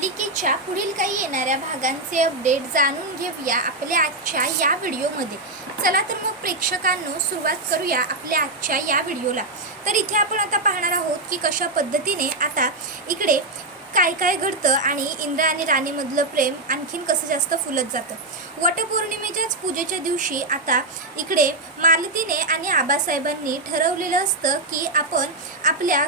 मालिकेच्या पुढील काही येणाऱ्या भागांचे अपडेट जाणून घेऊया आपल्या आजच्या या व्हिडिओमध्ये। चला तर मग प्रेक्षकांनो सुरुवात करूया आपल्या आजच्या या व्हिडिओला। तर इथे आपण आता पाहणार आहोत की कशा पद्धतीने आता इकडे काय काय घडतं आणि इंद्र आणि राणीमधलं प्रेम आणखीन कसं जास्त फुलत जातं। वटपौर्णिमेच्याच पूजेच्या दिवशी आता इकडे मालतीने आणि आबासाहेबांनी ठरवलेलं असतं की आपण आपल्या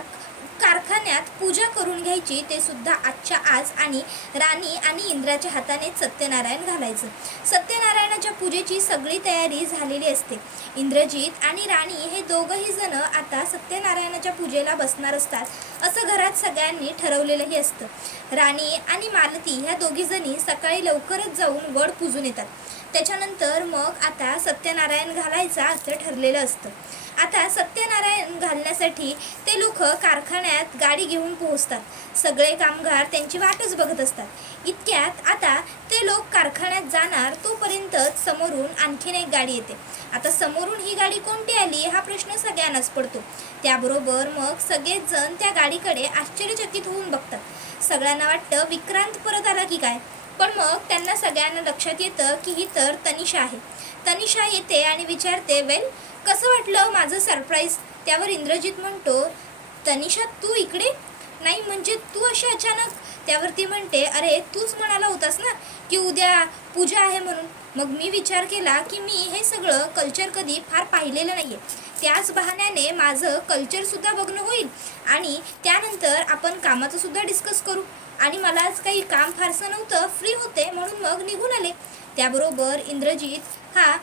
कारखान्यात पूजा करून घ्यायची, ते सुद्धा आजच्या आज, आणि राणी आणि इंद्राच्या हाताने सत्यनारायण घालायचं। सत्यनारायणाच्या पूजेची सगळी तयारी झालेली असते। इंद्रजित आणि राणी हे दोघंही जण आता सत्यनारायणाच्या पूजेला बसणार असतात, असं घरात सगळ्यांनी ठरवलेलंही असतं। राणी आणि मालती ह्या दोघी जणी सकाळी लवकरच जाऊन वड पूजून येतात। त्याच्यानंतर मग आता सत्यनारायण घालायचा असं ठरलेलं असतं। आता सत्यनारायण घालण्यासाठी ते लोक कारखान्यात गाडी घेऊन पोहोचतात। सगळे कामगार त्यांची वाटच बघत असतात। इतक्यात आता ते लोक कारखान्यात जाणार तोपर्यंत समोरून आणखीन एक गाडी येते। आता समोरून ही गाडी कोणती आली हा प्रश्न सगळ्यांनाच पडतो। त्याबरोबर मग सगळेच जण त्या गाडीकडे आश्चर्यचकित होऊन बघतात। सगळ्यांना वाटतं विक्रांत परत आला की काय, पण मग त्यांना सगळ्यांना लक्षात येतं की ही तर तनिषा आहे। तनिषा येते आणि विचारते, वेल कसं वाटलं माझं सरप्राईज? त्यावर इंद्रजित म्हणतो, तनिषा तू इकडे? नाही म्हणजे तू अशी अचानक? त्यावरती म्हणते, अरे तूच म्हणाला होतास ना की उद्या पूजा आहे म्हणून। मग मी विचार केला की मी हे सगळं कल्चर कधी फार पाहिलेलं नाहीये, त्याच बहाण्याने माझं कल्चर सुद्धा बघणं होईल आणि त्यानंतर आपण कामाचं सुद्धा डिस्कस करू। आणि मला आज काही काम फारसं नव्हतं, फ्री होते म्हणून मग निघून आले। त्याबरोबर इंद्रजित हा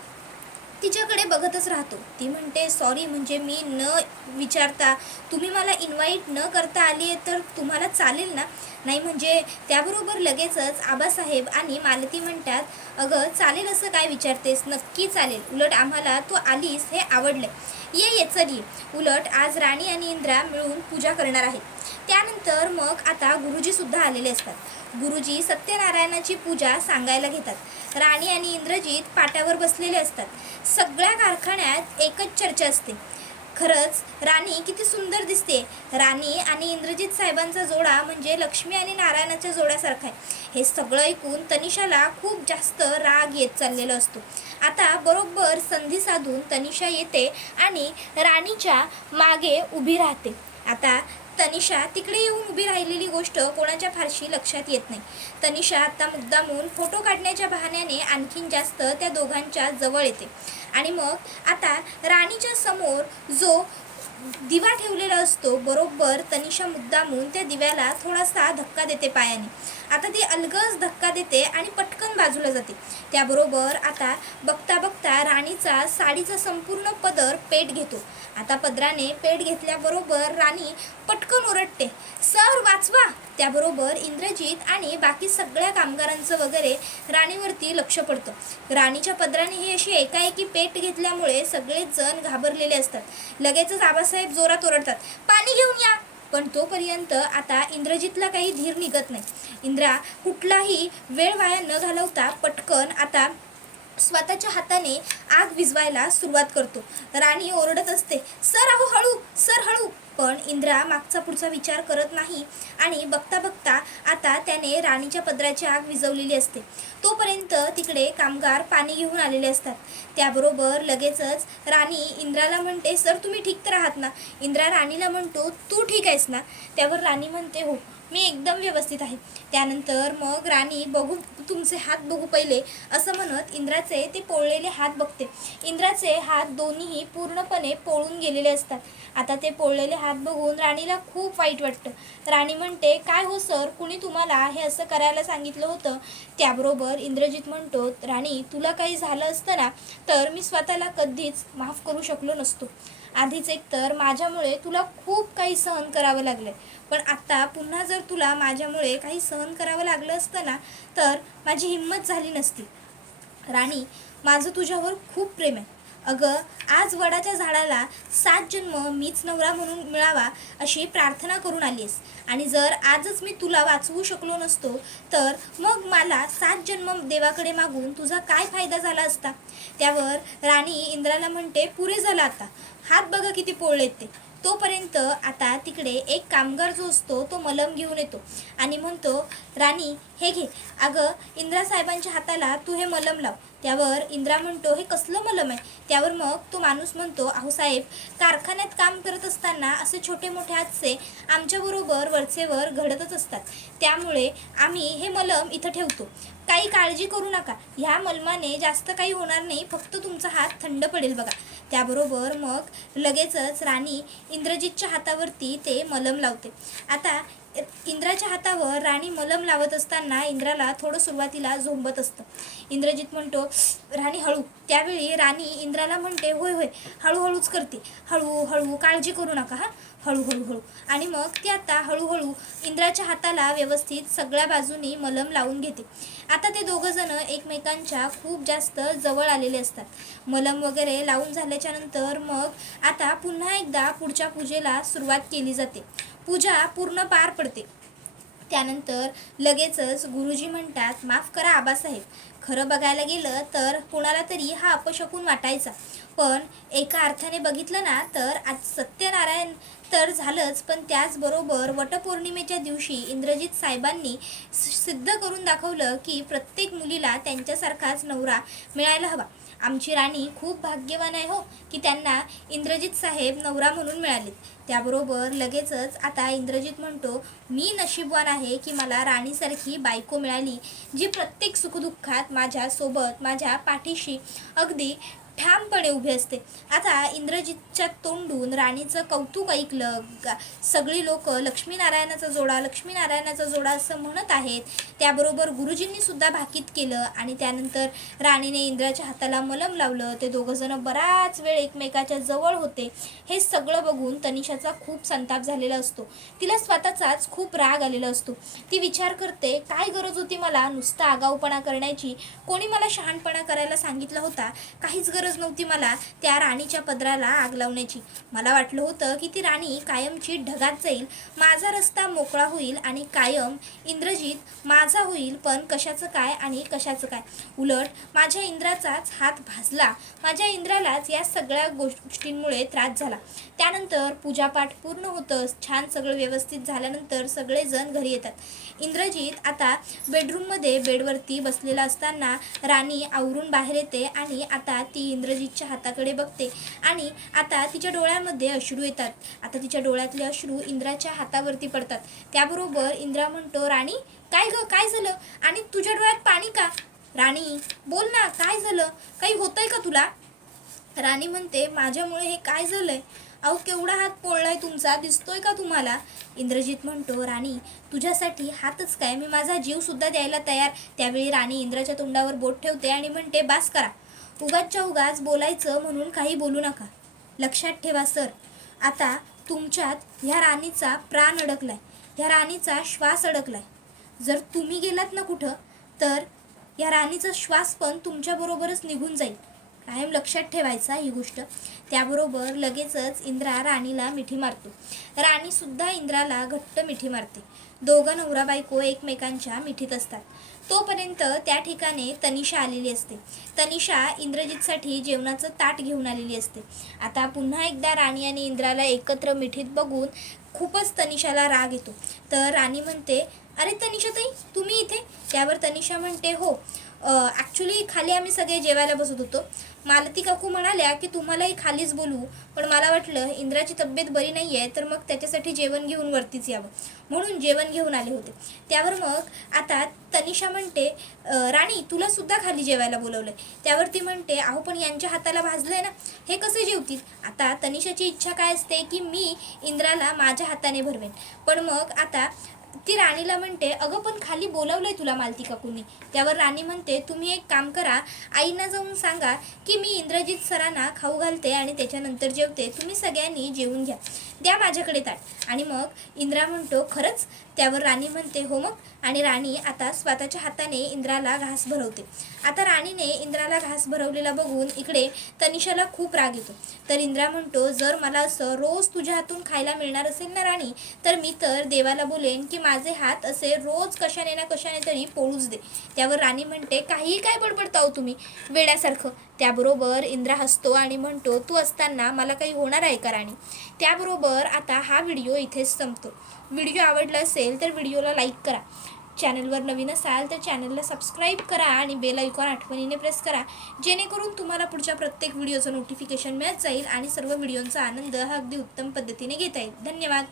तिच्याकडे बघतच राहतो। ती म्हणते, सॉरी म्हणजे मी न विचारता तुम्ही मला इन्व्हाइट न करता आली तर तुम्हाला चालेल ना? नाही म्हणजे त्याबरोबर लगेचच आबासाहेब आणि मालती म्हणतात, अगं चालेल असं काय विचारतेस, नक्की चालेल, उलट आम्हाला तू आलीस हे आवडलं, ये चल ये। उलट आज राणी आणि इंद्रा मिळून पूजा करणार आहेत। त्यानंतर मग आता गुरुजी सुद्धा आलेले असतात। गुरुजी सत्यनारायणाची पूजा सांगायला घेतात। राणी आणि इंद्रजित पाटावर बसलेले असतात। सगळ्या कारखान्यात एकच चर्चा असते, खरंच राणी किती सुंदर दिसते। राणी आणि इंद्रजित साहेबांचा जोडा म्हणजे लक्ष्मी आणि नारायणाच्या जोड्यासारखा आहे। हे सगळं ऐकून तनिषाला खूप जास्त राग येत चाललेला असतो। आता बरोबर संधी साधून तनिषा येते आणि राणीच्या मागे उभी राहते। आता तनिषा तिकडे येऊन उभी राहिलेली गोष्ट कोणाच्या फारशी लक्षात येत नाही। तनिषा आता मुद्दामून फोटो काढण्याच्या बहाण्याने आणखीन जास्त त्या दोघांच्या जवळ येते आणि मग आता राणीच्या समोर जो दिवा ठेवलेला असतो, बरोबर तनिषा मुद्दामून त्या दिव्याला थोडासा धक्का देते पायाने। आता ती अलगज धक्का देते आणि पटकन बाजूला जाते। त्याबरोबर आता बघता बघता राणीचा साडीचा संपूर्ण पदर पेट घेतो। आता पदराने पेट घेतल्याबरोबर राणी पटकन ओरडते, सर वाचवा। त्याबरोबर इंद्रजित आणि बाकी सगळ्या कामगारांचं वगैरे राणीवरती लक्ष पडतं। राणीच्या पदराने ही अशी एकाएकी पेट घेतल्यामुळे सगळेच जण घाबरलेले असतात। लगेचच आबासाहेब जोरात ओरडतात, पाणी घेऊन या। पण तोपर्यंत आता इंद्रजितला काही धीर निघत नाही। इंद्रा कुठलाही वेळ वाया न घालवता पटकन आता स्वतःच्या हाताने आग विझवायला सुरुवात करतो। राणी ओरडत असते, सर अहो हळू, सर हळू। पण इंद्रा मागचा पुढचा विचार करत नाही आणि बघता बघता आता त्याने राणीच्या पदराची आग विझवलेली असते। तोपर्यंत तिकडे कामगार पाणी घेऊन आलेले असतात। त्याबरोबर लगेचच राणी इंद्राला म्हणते, सर तुम्ही ठीक तर आहात ना? इंद्रा राणीला म्हणतो, तू ठीक आहेस ना? त्यावर राणी म्हणते, हो मी एकदम व्यवस्थित आहे। त्यानंतर मग राणी बघू तुमचे हात बघू पहिले, असं म्हणत इंद्राचे ते पोळलेले हात बघते। इंद्राचे हात दोन्हीही पूर्णपणे पोळून गेलेले असतात। आता ते पोळलेले हात बघून राणीला खूप वाईट वाटतं। राणी म्हणते, काय हो सर, कुणी तुम्हाला हे असं करायला सांगितलं होतं? त्याबरोबर इंद्रजित म्हणतो, राणी तुला काही झालं असतं ना तर मी स्वतःला कधीच माफ करू शकलो नसतो। आधीच एकतर माझ्यामुळे तुला खूप काही सहन करावं लागलं, पण आता पुन्हा जर तुला माझ्यामुळे काही सहन करावं लागलं असतं ना तर माझी हिंमत झाली नसती। राणी माझं तुझ्यावर खूप प्रेम आहे। अगं आज वडाच्या झाडाला 7 जन्म मीच नवरा म्हणून मिळावा अशी प्रार्थना करून आलीस, आणि जर आजच मी तुला वाचवू शकलो नसतो तर मग मला 7 जन्म देवाकडे मागून तुझा काय फायदा झाला असता? त्यावर राणी इंद्राला म्हणते, पुरे झालं आता, हात बघा किती पोळलेत ते, तोपर्यंत आता तिकडे एक कामगार जो असतो तो मलम घेऊन येतो आणि म्हणतो, राणी हे घे. अगं इंद्रासाहेबांच्या हाताला तू हे मलम लाव. त्यावर इंद्रा म्हणतो, हे कसलं मलम आहे? त्यावर मग तो माणूस म्हणतो, अहो साहेब, कारखान्यात काम करत असताना असे छोटे मोठे हादसे आमच्याबरोबर वरचेवर घडतच असतात, त्यामुळे आम्ही हे मलम इथं ठेवतो. काही काळजी करू नका, ह्या मलमाने जास्त काही होणार नाही, फक्त तुमचा हात थंड पडेल बघा. त्याबरोबर मग लगेचच राणी इंद्रजितच्या हातावरती ते मलम लावते. आता इंद्राच्या हातावर राणी मलम लावत असताना इंद्राला थोडं सुरुवातीला झोंबत असतं. इंद्रजित म्हणतो, राणी हळू. त्यावेळी राणी इंद्राला म्हणते, होय होय हळूहळूच करते, हळूहळू, काळजी करू नका हां, हळूहळू. आणि मग ती आता हळूहळू इंद्राच्या हाताला व्यवस्थित सगळ्या बाजूनी मलम लावून घेते. आता ते दोघं जण एकमेकांच्या खूप जास्त जवळ आलेले असतात. मलम वगैरे लावून झाल्याच्या नंतर मग आता पुन्हा एकदा पुढच्या पूजेला सुरुवात केली जाते. पूजा पूर्ण पार पडते. त्यानंतर लगेचच गुरुजी म्हणतात, माफ करा आबासाहेब, खरं बघायला गेलं तर कुणाला तरी हा अपशकुन वाटायचा, पण एका अर्थाने बघितलं ना तर आज सत्यनारायण तर झालंच, पण त्याचबरोबर वटपौर्णिमेच्या दिवशी इंद्रजित साहेबांनी सिद्ध करून दाखवलं की प्रत्येक मुलीला त्यांच्यासारखाच नवरा मिळायला हवा. आमची राणी खूप भाग्यवान आहे हो, की त्यांना इंद्रजित साहेब नवरा म्हणून मिळालेत. त्याबरोबर लगेचच आता इंद्रजित म्हणतो, मी नशीबवान आहे की मला राणीसारखी बायको मिळाली, जी प्रत्येक सुखदुःखात माझ्यासोबत, माझ्या पाठीशी अगदी ठामपणे उभे असते. आता इंद्रजितच्या तोंडून राणीचं कौतुक ऐकलं. सगळी लोक लक्ष्मीनारायणाचा जोडा असं म्हणत आहेत. त्याबरोबर गुरुजींनी सुद्धा भाकीत केलं आणि त्यानंतर राणीने इंद्राच्या हाताला मलम लावलं. ते दोघंजणं बराच वेळ एकमेकाच्या जवळ होते. हे सगळं बघून तनिषाचा खूप संताप झालेला असतो. तिला स्वतःचाच खूप राग आलेला असतो. ती विचार करते, काय गरज होती मला नुसता आगाऊपणा करण्याची? कोणी मला शहाणपणा करायला सांगितलं होता? काहीच गरज नव्हती मला त्या राणीच्या पदराला आग लावण्याची. मला वाटलं होतं की ती राणी कायमची ढगात जाईल, माझा रस्ता मोकळा होईल आणि कायम इंद्रजित माझा होईल. पण कशाचं काय आणि कशाचं काय, उलट माझ्या इंद्राचाच हात भाजला. माझ्या इंद्रालाच या सगळ्या गोष्टींमुळे त्रास झाला. त्यानंतर पूजापाठ पूर्ण होतं. छान सगळं व्यवस्थित झाल्यानंतर सगळेजण घरी येतात. इंद्रजित आता बेडरूममध्ये बेडवरती बसलेला असताना राणी आवरून बाहेर येते आणि आता ती इंद्रजितच्या हाताकडे बघते आणि आता तिच्या डोळ्यामध्ये अश्रू येतात. आता तिच्या डोळ्यातले अश्रू इंद्राच्या हातावरती पडतात. त्याबरोबर इंद्रा म्हणतो, राणी काय ग, काय झालं? आणि तुझ्या डोळ्यात पाणी का? राणी बोल ना, काय झालं? काही होतंय का तुला? राणी म्हणते, माझ्यामुळे हे काय झालंय? अहो केवढा हात पोळलाय तुमचा, दिसतोय का तुम्हाला? इंद्रजित म्हणतो, राणी तुझ्यासाठी हातच काय, मी माझा जीव सुद्धा द्यायला तयार. त्यावेळी राणी इंद्राच्या तोंडावर बोट ठेवते आणि म्हणते, बास करा, उगाचच्या उगाच बोलायचं म्हणून काही बोलू नका. लक्षात ठेवा सर, आता तुमच्यात ह्या राणीचा प्राण अडकलाय, ह्या राणीचा श्वास अडकलाय. जर तुम्ही गेलात ना कुठं तर या राणीचा श्वास पण तुमच्याबरोबरच निघून जाईल. कायम लक्षात ठेवायचा ही गोष्ट. त्याबरोबर लगेचच इंद्रा राणीला मिठी मारतो. राणीसुद्धा इंद्राला घट्ट मिठी मारते. दोघं नवरा बायको एकमेकांच्या मिठीत असतात. तोपर्यंत त्या ठिकाणी तनिषा आलेली असते. तनिषा इंद्रजितसाठी जेवणाचं ताट घेऊन आलेली असते. आता पुन्हा एकदा राणी आणि इंद्राला एकत्र मिठीत बघून खूपच तनिषाला राग येतो. तर राणी म्हणते, अरे तनिषाताई तुम्ही इथे? त्यावर तनिषा म्हणते, हो ॲक्च्युली खाली आम्ही सगळे जेवायला बसत होतो. मालती काकू म्हणाल्या की तुम्हालाही खालीच बोलू, पण मला वाटलं इंद्राची तब्येत बरी नाही आहे तर मग त्याच्यासाठी जेवण घेऊन वरतीच यावं, म्हणून जेवण घेऊन आले होते. त्यावर मग आता तनिषा म्हणते, राणी तुला सुद्धा खाली जेवायला बोलवलंय. त्यावर ती म्हणते, अहो पण यांच्या हाताला भाजलंय ना, हे कसे जेवतील? आता तनिषाची इच्छा काय असते की मी इंद्राला माझ्या हाताने भरवेन. पण मग आता ती राणीला म्हणते, अगं पण खाली बोलावलंय तुला मालती काकूंनी. त्यावर राणी म्हणते, तुम्ही एक काम करा, आईंना जाऊन सांगा की मी इंद्रजित सरांना खाऊ घालते आणि त्याच्यानंतर जेवते, तुम्ही सगळ्यांनी जेवून घ्या, द्या माझ्याकडे ताट. आणि मग इंद्रा म्हणतो, खरंच? त्यावर राणी म्हणते, हो मग. आणि राणी आता स्वतःच्या हाताने इंद्राला घास भरवते. आता राणीने इंद्राला घास भरवलेला बघून इकडे तनिषाला खूप राग येतो. तर इंद्रा म्हणतो, जर मला असं रोज तुझ्या हातून खायला मिळणार असेल ना राणी, तर मी तर देवाला बोलेन की माझे हात असे रोज कशाने ना कशाने तरी पोळूच दे. त्यावर राणी म्हणते, काहीही काय बडबडता हो तुम्ही वेड्यासारखं, त्याबरोबर इंद्रा हसतो आणि म्हणतो, तू असताना मला काही होणार आहे का राणी. त्याबरोबर आता हा व्हिडिओ इथेच संपतो. व्हिडिओ आवडला असेल तर व्हिडिओला लाईक करा. चॅनलवर नवीन असाल तर चॅनलला सबस्क्राईब करा आणि बेल आयकॉन आठवणीने प्रेस करा, जेणेकरून तुम्हाला पुढच्या प्रत्येक व्हिडिओचं नोटिफिकेशन मिळत जाईल आणि सर्व व्हिडिओंचा आनंद हा अगदी उत्तम पद्धतीने घेता येईल. धन्यवाद.